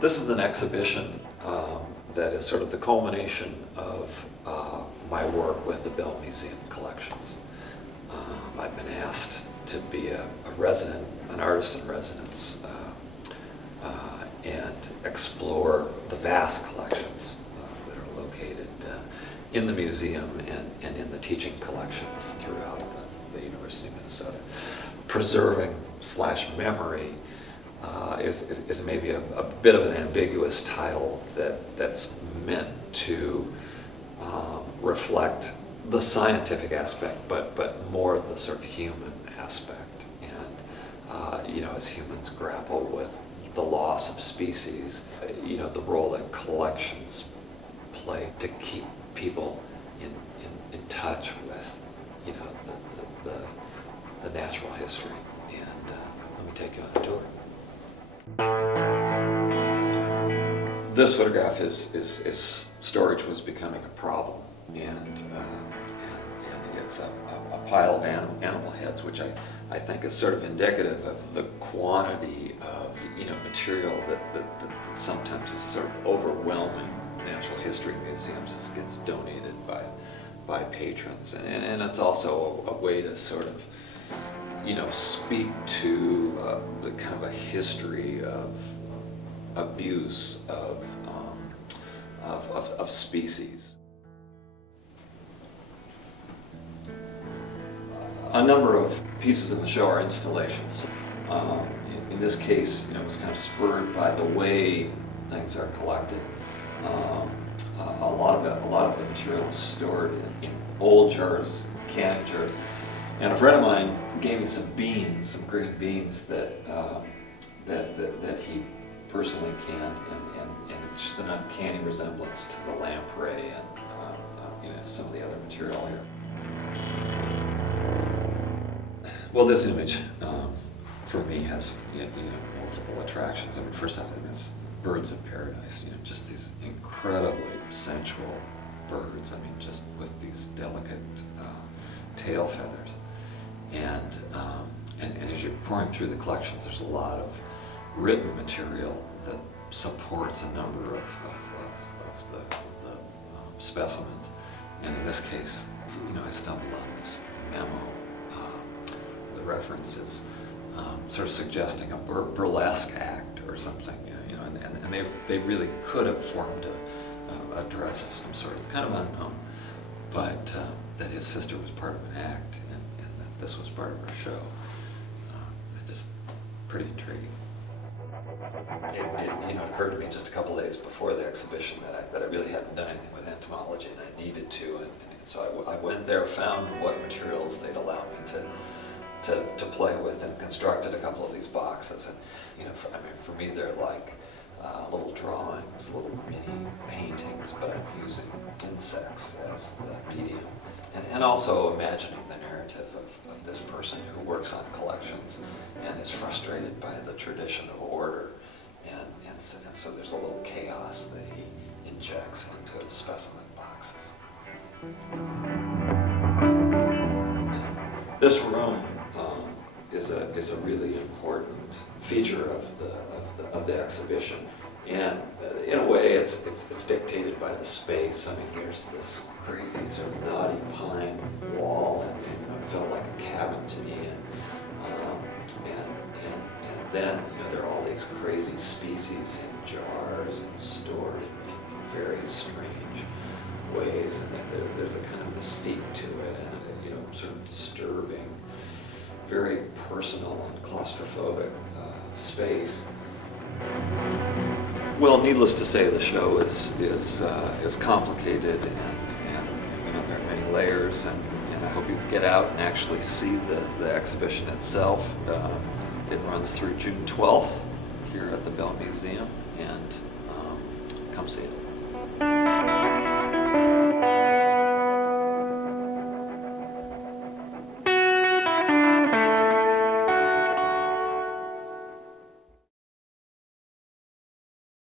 This is an exhibition that is sort of the culmination of my work with the Bell Museum collections. I've been asked to be a resident, an artist in residence, and explore the vast collections that are located in the museum and in the teaching collections throughout the University of Minnesota. Preserving / memory is maybe a bit of an ambiguous title that's meant to reflect the scientific aspect, but more the sort of human aspect. And as humans grapple with the loss of species, the role that collections play to keep people in touch with the natural history. And let me take you on a tour. This photograph is storage was becoming a problem, and it's a pile of animal heads, which I think is sort of indicative of the quantity of material that sometimes is sort of overwhelming natural history museums as it gets donated by patrons, and it's also a way to sort of speak to the kind of a history of abuse of species. A number of pieces in the show are installations. In this case, it was kind of spurred by the way things are collected. A lot of the material is stored in old jars, canning jars. And a friend of mine gave me some beans, some green beans that he personally canned, and it's just an uncanny resemblance to the lamprey and some of the other material here. Well, this image for me has multiple attractions. I mean, first off, it's birds of paradise. Just these incredibly sensual birds. I mean, just with these delicate tail feathers. And as you're pouring through the collections, there's a lot of written material that supports a number of the specimens. And in this case, I stumbled on this memo. The reference is sort of suggesting a burlesque act or something, and they really could have formed a dress of some sort. It's kind of unknown, but that his sister was part of an act, and that this was part of her show. Just pretty intriguing. It occurred to me just a couple of days before the exhibition that I really hadn't done anything with entomology, and I needed to, and so I went there, found what materials they'd allow me to play with, and constructed a couple of these boxes. And for me, they're like little drawings, little mini paintings, but I'm using insects as the medium, and also imagining the narrative of this person who works on collections and is frustrated by the tradition of order, and so there's a little chaos that he injects into the specimen boxes. This room is a really important feature of the exhibition, and in a way it's dictated by the space. I mean, here's this crazy sort of knotty pine wall, and it felt like a cabin to me, and then there are all these crazy species in jars and stored in very strange ways, and there's a kind of mystique to it, and sort of disturbing, very personal and claustrophobic space. Well, needless to say, the show is complicated, and there are many layers, and I hope you get out and actually see the exhibition itself. It runs through June 12th here at the Bell Museum, and come see it.